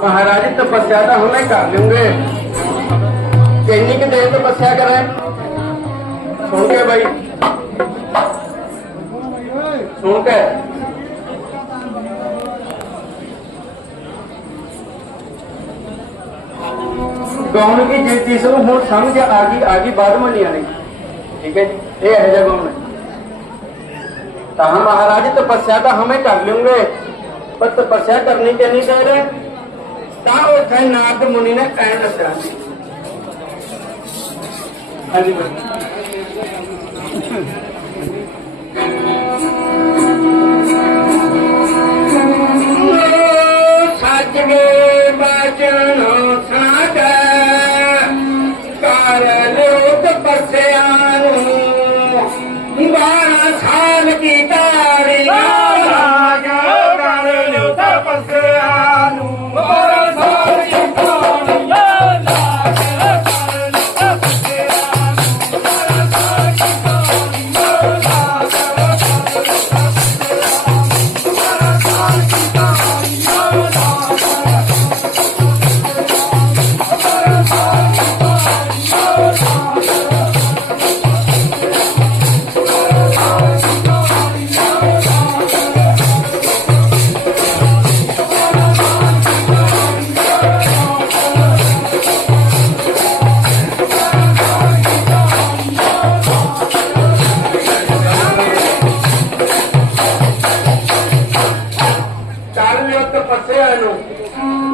महाराज जी तपस्या तो हमें कर लूंगे किन्नी की देर तपस्या करें सुन के भाई सुन के ਗਾਉਣ ਦੀ ਜਿਸ ਚੀਜ਼ ਨੂੰ ਹੁਣ ਸਮਝ ਆ ਗਈ ਆ ਗਈ ਬਾਅਦ ਮਣੀ ਆਣੀ ਠੀਕ ਹੈ ਜੀ ਇਹ ਹੈ ਜਗਾਉਣ ਤਾਂ हम महाराज तपस्या तो हमें कर लेंगे पर तपस्या करनी के नहीं दे रहे ਤਾਂ ਉੱਥੇ ਨਾਰਦ ਮੁਨੀ ਨੇ ਕਹਿਣ ਦੱਸਿਆ ਹਾਂਜੀ। ਸੱਚ ਬਚਨ ਸਾਡਾ ਕਰ ਲਿਓ ਤਪੱਸਿਆ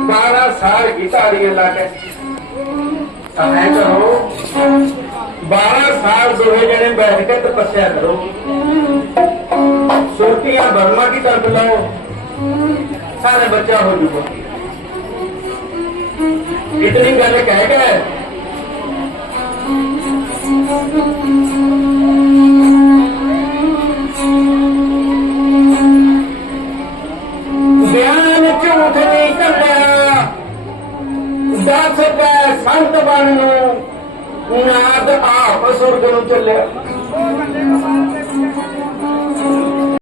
12 ਸਾਲ ਕੀ ਤਾਰੀਆਂ ਲਾ ਕੇ। ਤਾਂ 12 ਸਾਲ ਦੋਵੇਂ ਜਣੇ ਬੈਠ ਕੇ ਤਪੱਸਿਆ ਕਰੋ। ਸੁਰਤੀਆਂ ਬਰਮਾ ਦੀ ਤਰਫ ਲਾਓ, ਸਾਰੇ ਬੱਚਾ ਹੋ ਜੂਗਾ ਇਤਨੀ ਗੱਲ ਕਹਿ ਕੇ ਦਸ ਪੈ ਸੰਤ ਬਣ ਨੂੰ ਨਾਦ ਆਪਸ ਸੁਰਗ ਨੂੰ ਚੱਲਿਆ।